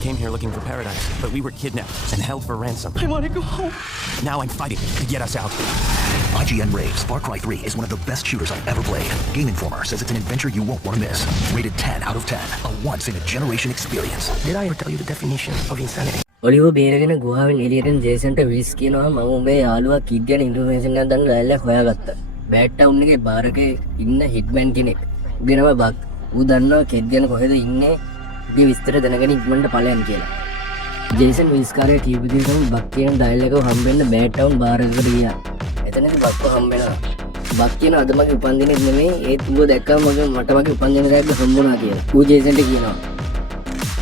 Came here looking for paradise, but we were kidnapped and held for ransom. I want to go home. Now I'm fighting to get us out. IGN raves Far Cry 3 is one of the best shooters I've ever played. Game Informer says it's an adventure you won't want to miss. Rated 10 out of 10. A once-in-a-generation experience. Did I ever tell you the definition of insanity? ඔලිව බේරගෙන ගුහාවෙන් එළියෙන් ජේසන්ට විස් කියනවා මම උඹේ යාළුවා kid ගැන information එකක් දැන් ලෑල්ලක් හොයාගත්තා. Bad town එකේ bar එකේ ඉන්න හිට්මැන් කෙනෙක්. උගේ නම බක්. ඌ දන්නවා කිඩ් ගැන කොහෙද ඉන්නේ. උගේ විස්තර දැනගෙන ඉක්මනට ඵලයන් කියලා. ජේසන් විස් කාර්යය කීප දිනකම බක් කියන ඩයල් එකව හම්බෙන්න බෑඩ් ටවුන් බාර් එකට ගියා. එතනදී බක්ව හම්බ වෙනවා. බක් කියන අද මගේ උපන්දිනෙත් නෙමෙයි ඒත් ඌව දැක්කම මට මගේ උපන්දිනේට හම්බුණා කියලා. ඌ ජේසන්ට කියනවා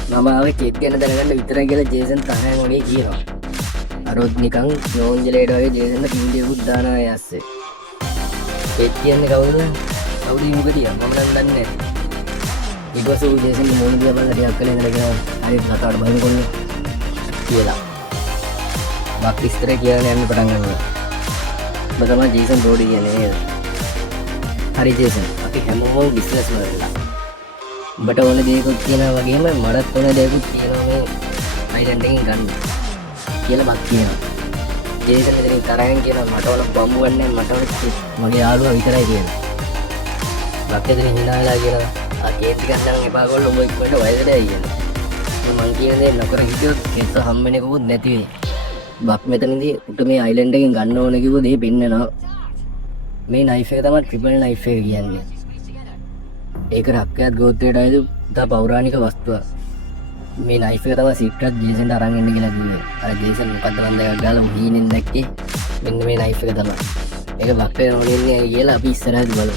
මම ආවේ කෙට් ගැන දැනගන්න විතරයි කියලා ජේසන් තරහෙන් වගේ කියනවා. අරොත් නිකන් නෝන්ජලේට වගේ ජේසන්ට කින්ඩියකුත් දානවා යස්සේ. කෙට් කියන්නේ කවුද? කවුද ඉමුකටිය? මම නම් දන්නේ නැහැ. ඊට පස්සේ ඌ ජේසන් මොන දිහා බලලා ටිකක් කලේ ඉඳලා හරි කතාවට බහින් කොන්නේ කියලා. බක් විස්තර කියන්න යන්න පටන් ගන්නවා. ඔබ තමයි ජේසන් රෝඩි කියන්නේ නේද? හරි ජේසන්. අපි හැමෝම බිස්නස් වලලා බට ඕන දේකුත් තියෙනවා වගේම මටත් ඕන දේකුත් තියෙනවා මේ අයිලන්ඩ් එකෙන් ගන්න කියලා බක් කියනවා. ජේසන් ඉතින් තරහෙන් කියනවා මට ඕන බම්බු ගන්න මට ඕන මගේ යාළුවා විතරයි කියනවා. බක් ඉතින් hina වෙලා කියනවා ආ කේන්ති ගන්න එපා කොල්ලෝ ඔබ ඉක්මනට වයසට යයි කියනවා. මං කියන දේ නොකර හිටියොත් කෙස්ස හම්බෙන එකකුත් නැති වෙයි. බක් මෙතනදී උට මේ අයිලන්ඩ් එකෙන් ගන්න ඕන කිව්ව දේ පෙන්නනවා. මේ නයිෆ් එක තමයි ට්‍රිපල් නයිෆ් එක කියන්නේ. ඒක රක්කයත් ගෝත්‍රයට අයද තා පෞරාණික වස්තුවක්. මේ නයිෆ් එක තමයි සික්‍රට් ජේසන්ට අරන් එන්න කියලා කිව්වේ. අර ජේසන් මොකද්ද මන් දැන් ගාලා හීනෙන් දැක්කේ. මෙන්න මේ නයිෆ් එක තමයි. ඒක බක්කේ රෝනින්නේ කියලා අපි ඉස්සරහට බලමු.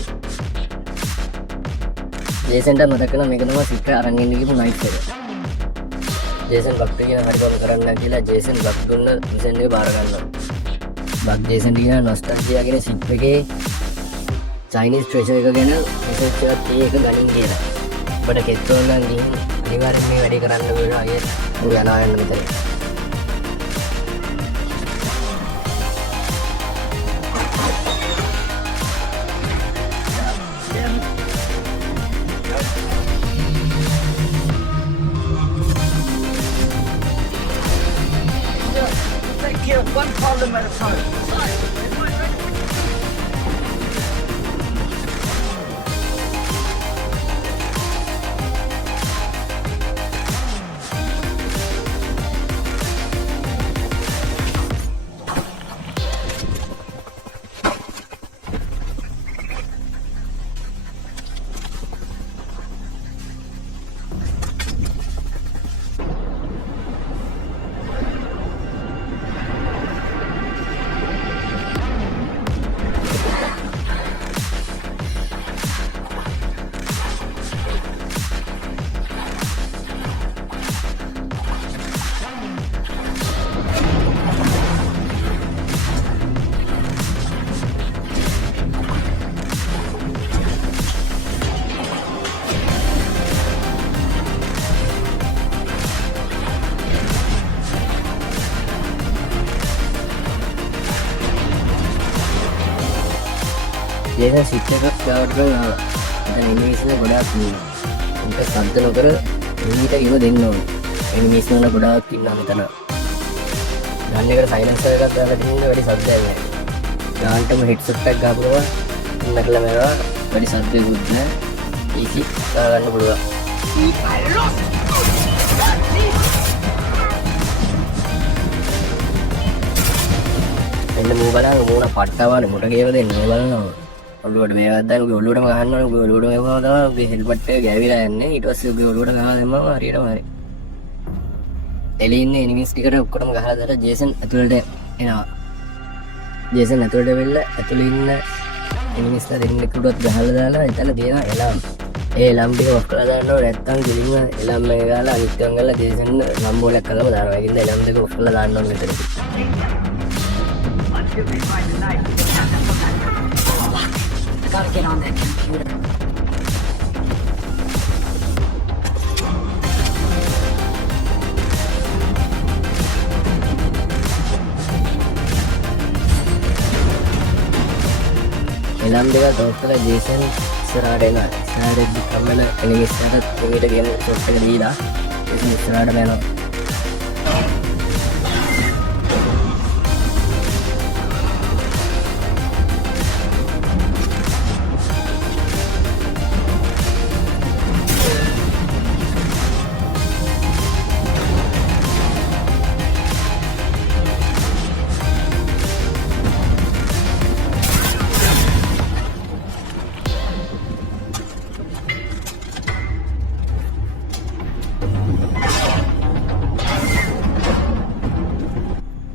ජේසන්ට මතක වෙනවා මේක තමයි සික්‍රට් අරන් එන්න කියපු නයිෆ් එක. ජේසන් බක්ට කියන හරි බල කරන්න කියලා ජේසන් බක් දුන්න මිෂන් එක බාර ගන්නවා. බක් ජේසන් කියන නොස්ටල්ජියා කියන සිප් එකේ චයිනීස් ට්‍රෙෂර් එක ගැන රිසර්ච් එකක් ඒක ගනින් කියලා. ඔබට කෙත්තෝන් නම් ගිහින් අනිවාර්යෙන් මේ වැඩේ කරන්න වෙනවා අය. ඌ යනවා යන්න මෙතන. Take care of one problem at a time. ජේසන් සිත් එකක් ගාවට ගාවා. දැන් එනිමේෂන් ගොඩාක් තියෙනවා. උන්ට සද්ද නොකර එළියට ඉව දෙන්න ඕනේ. එනිමේෂන් වල ගොඩාක් ඉන්නවා මෙතන. ගන්න එකට සයිලන්සර් එකක් දාලා තින්නේ වැඩි සද්දයක් නැහැ. ගාන්ටම හෙඩ්සෙට් එකක් ගාපුවා ඉන්නකලා මරවා වැඩි සද්දයක්වත් නැහැ. ඊසි ගන්න පුළුවන්. එන්න මූ බලන්න මූණ පට්ටවන මොට කියලා දෙන්නේ බලනවා. ඔළුවට මේවත් දැන් උගේ ඔළුවටම ගහන්න ඕනේ. උගේ ඔළුවට මේවම තමයි උගේ හෙල්මට් එක ගෑවිලා යන්නේ. ඊට පස්සේ උගේ ඔළුවට ගහලා දැම්මම හරියටම හරි. එළියේ ඉන්න එනිමීස් ටිකට ඔක්කොටම ගහලා දාලා ජේසන් ඇතුළට එනවා. ජේසන් ඇතුළට වෙලා ඇතුළේ ඉන්න එනිමීස්ලා දෙන්නෙකුටවත් ගහලා දාලා එතන තියෙන එලම්. ඒ එලම් ටික ඔෆ් කරලා දාන්න ඕනේ. නැත්තම් ගිලින්ම එලම් එක ගාලා අනිත් ඒවා ගාලා ජේසන් ලම්බෝලයක් කරලා දානවා. ඒකින්ද එලම් දෙක ඔෆ් කරලා දාන්න ඕනේ මෙතන. Gotta get on that computer. එලම් දෙක තෝස්තලා ජේසන් ඉස්සරහට එනවා. ඉස්සරහට කම්මල එනිමිස්ටට උමිට ගේම් ෂොට් එක දීලා ඉතින් ඉස්සරහට යනවා.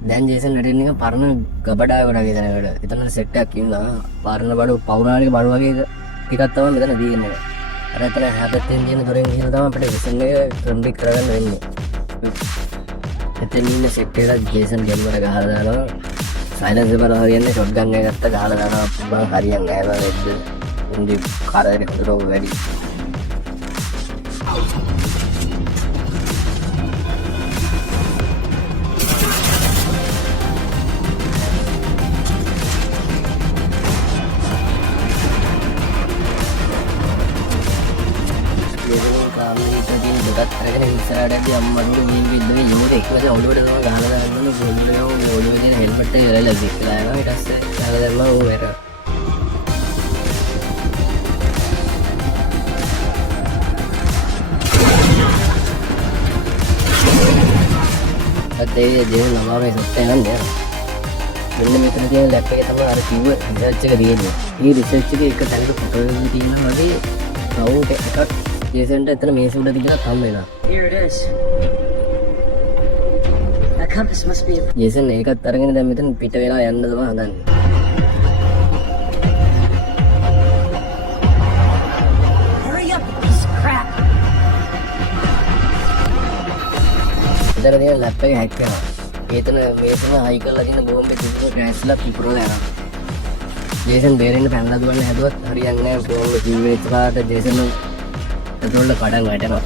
දැන් ජේසන් වැඩෙන එක පරණ ගබඩාවකට වගේ දැනකට. එතන සෙට් එකක් ඉන්නවා. පරණ බඩු පෞරාණික බඩු වගේ ටිකක් තමයි මෙතන තියෙන්නේ. අර එතන හැපෙත්තෙන් තියෙන දොරෙන් ගිහින් තමයි අපිට විසන් එක ට්‍රම්බික් කරගන්න වෙන්නේ. එතන ඉන්න සෙට් එක ජේසන් ගෙම්මර ගහලා දානවා. සයිලන්සර් බල හරියන්නේ ෂොට් ගන් එක ගත්ත ගහලා දානවා. බං හරියන්නේ නැහැ බං. උන්දි කාරේ හොඳට වැඩි. අරගෙන ඉස්සරහට අම්මගේ මීන් බින්දුවේ යෝද එක්කද ඔළුවට තමයි ගහලා දාන්න ඕනේ ඔළුවේ තියෙන හෙල්මට් එක ඉරලා දික්ලා යනවා ඊට පස්සේ ගහලා දැම්මම ඌ වැටෙනවා අතේ ජේ නමාවේ සොට්ට යන්නේ මෙන්න මෙතන තියෙන ලැප් එකේ තමයි අර කිව්ව රිසර්ච් එක තියෙන්නේ මේ රිසර්ච් එකේ එක තැනක ෆොටෝ එකක් තියෙනවා වගේ රවුන්ඩ් එකක් ජේසන්ට එතන මේස උඩ තිබුණා හම් වෙනවා. Here it is. That compass must be. ජේසන් ඒකත් අරගෙන දැන් මෙතන පිට වෙලා යන්න තමයි හදන්නේ. Hurry up, you piece of crap. ඉතර තියෙන ලැප් එක හැක් වෙනවා. ඒතන මේසම හයි කරලා තියෙන බෝම්බේ තිබුණ ක්‍රෑෂ්ලා පිපුරලා යනවා. ජේසන් බේරෙන්න පැනලා දුවන්න හැදුවත් හරියන්නේ නැහැ. බෝම්බේ කිව්වේ ඉස්සරහට ජේසන් එතකොට පඩන් වැටෙනවා.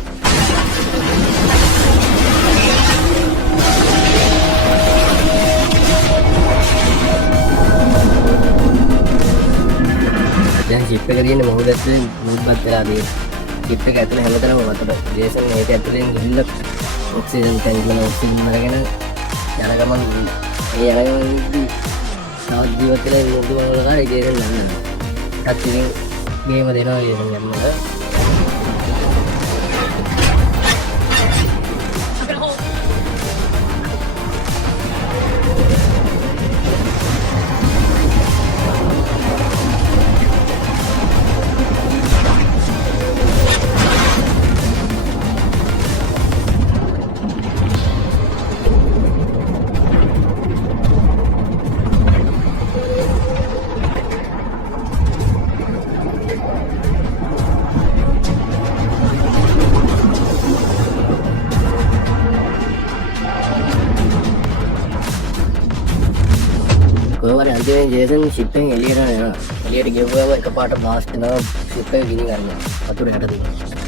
දැන් ෂිප් එක තියෙන්නේ මොහොත ඇතුලේ මුද්දක් වෙලා තියෙන්නේ. ෂිප් එක ඇතුලේ හැමතැනම වතුර. ජේසන් මේක ඇතුලෙන් ගිහිල්ලා ඔක්සිජන් ටැංක් වල ඔක්සිජන් අරගෙන යන ගමන් ඒ යන ගමන් තවත් ජීවත් වෙලා ඉන්න උදේ වල ගානේ ජේසන් යනවා. ටච් එකෙන් ගේම දෙනවා ජේසන් යනවා. කොහොමද අන්තිමේ ජේසන් ෂිප් එකෙන් එළියට යනවා. එළියට ගිහුවම එකපාරට බ්ලාස්ට් වෙනවා ෂිප් එක ගිනි ගන්නවා. වතුර යට තියෙනවා.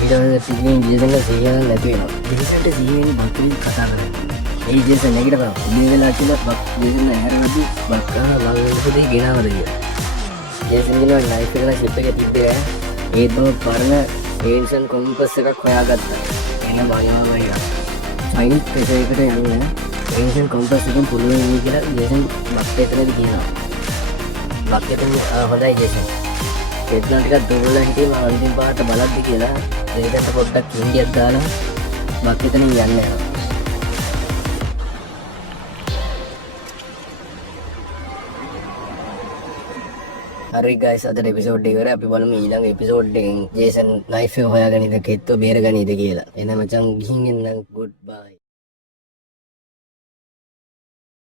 ඊට පස්සේ ජේසන් සිහිය නැති වෙනවා. ජේසන්ට සිහියෙන් බක්කලින් කතා කරනවා. ඒ ජේසන් නැගිටපන්. මේ වෙලාවට කියලා ජේසන් හැරෙද්දි බක්කා ලංගුපතේ ගෙනාවද කියලා. ජේසන් කියනවා නයිෆ් එකලා ෂිප් එකේ තිබ්බේ ඒත් බව පරණ ඒන්ෂන් කොම්පස් එකක් හොයාගත්තා. එන්න බලනවා වයියා. ෆයිල් ප්‍රෙෂර් එකට යන්න ඒන්ෂන් කොම්පස් එකෙන් පුළුවන් වෙන්නේ කියලා ජේසන් බක්කේ එතනදී කියනවා. බක්කෙන් හොඳයි ජේසන්. එතන ටිකක් දුර්වල හිටියේ මම අන්තිම පාට බලද්දි කියලා ජේසන්ට පොඩ්ඩක් ඉන්දියක් දාලා බක්කෙතනින් යන්න යනවා. හරි ගයිස් අද එපිසෝඩ් එක ඉවරයි. අපි බලමු ඊළඟ එපිසෝඩ් එකෙන් ජේසන් නයිෆ් එක හොයාගනිද කෙත්තෝ බේරගනිද කියලා. එහෙනම් මචං ගිහින් එන්න. ගුඩ් බයි.